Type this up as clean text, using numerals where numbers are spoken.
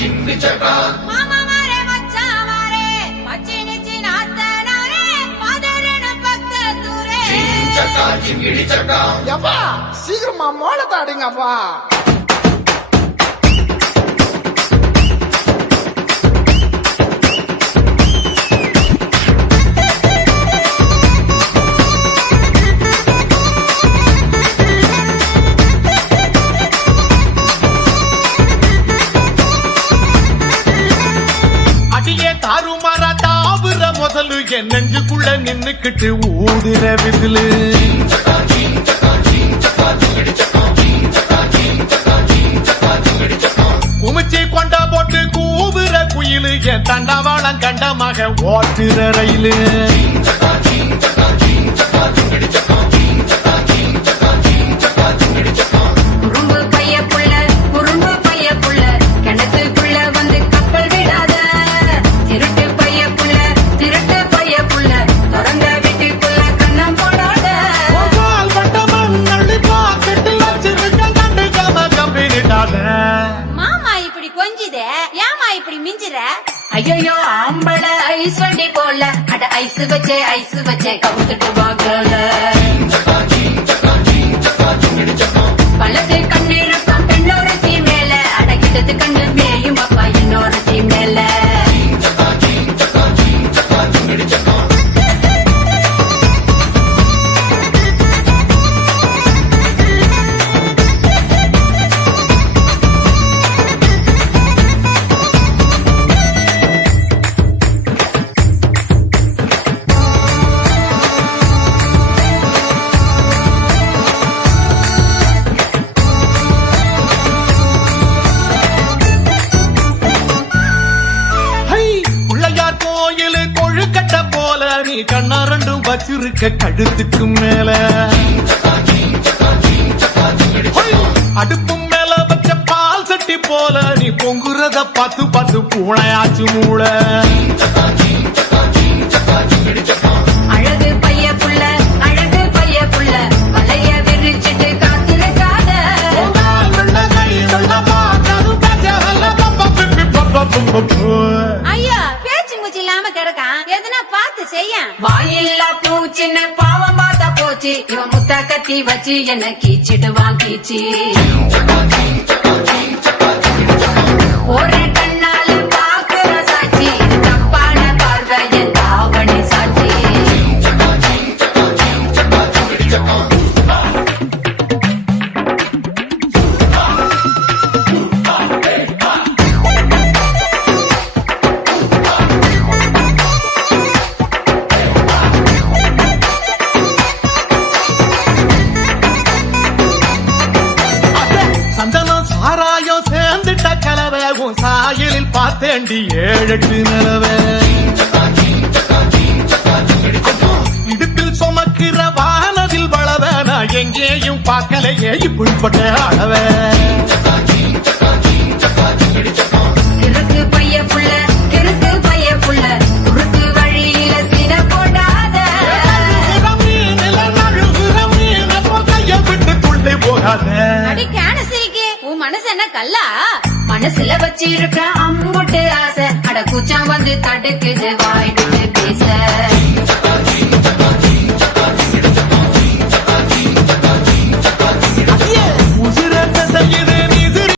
மாமா மாரே மச்சான் மாரே மச்சி நிச்சி நாத்தனாரே மதரன பக்கத்தூரே எப்பா சீக்கிரமா மோளத்தை அடிங்கப்பா. என் நெஞ்சுக்குள்ள நின்னுக்கிட்டு ஊதுற விசிலு குமிச்சி கொண்டா போட்டு கூவுற குயிலு என் தண்டவாளம் கண்டமாக ஓட்டுற ரயிலு ஐயோ ஆம்பள ஐஸ் வண்டி போல அட ஐஸ் வச்சே கவுத்துட்டு வாங்கல பழத்தை கண்ணீருக்கும் பெண்ணோட தீ மேல அடக்கிட்டது கண்ணு மேயும் அப்பா என்னோட தீ மேல கண்ணா ரெண்டும் வச்சிருக்க கழுத்துக்கு மேல அடுப்பும் மேல வச்ச பால் சட்டி போல நீ பொங்குறத பார்த்து பார்த்து பூனையாச்சு மூள அழகு பைய புள்ள வலைய விரிச்சிட்டு காத்திருக்காத ஐயா பேச்சு மூச்சு இல்லாம கிடக்கான் எதுனா பார்த்து செய்ய வாயில்லா பூச்சின்னு பாவம் பார்த்தா போச்சு இவன் முத்தா கத்தி வச்சு என்ன கீச்சிடுவான் கீச்சி ஒரு கண்ணால பாக்குற சாட்சி தப்பான பார்வை என் தாவணி சாட்சி சாயலில் பார்த்தேண்டி 7-8 நிலவே இடுப்பில் சுமக்கிற வானதில் வளவ நான் எங்கேயும் பார்க்கலையே இப்படிப்பட்ட அளவே கிறுக்கு பைய புள்ள குறுக்கு வழியில சின போடாத கைய விட்டு துள்ளி போகாத உன் மனசு என்ன கல்லா மனசுல வச்சிருக்க அம்புட்டு ஆசை அட கூச்சம் வந்து தடுக்குது வாய் விட்டு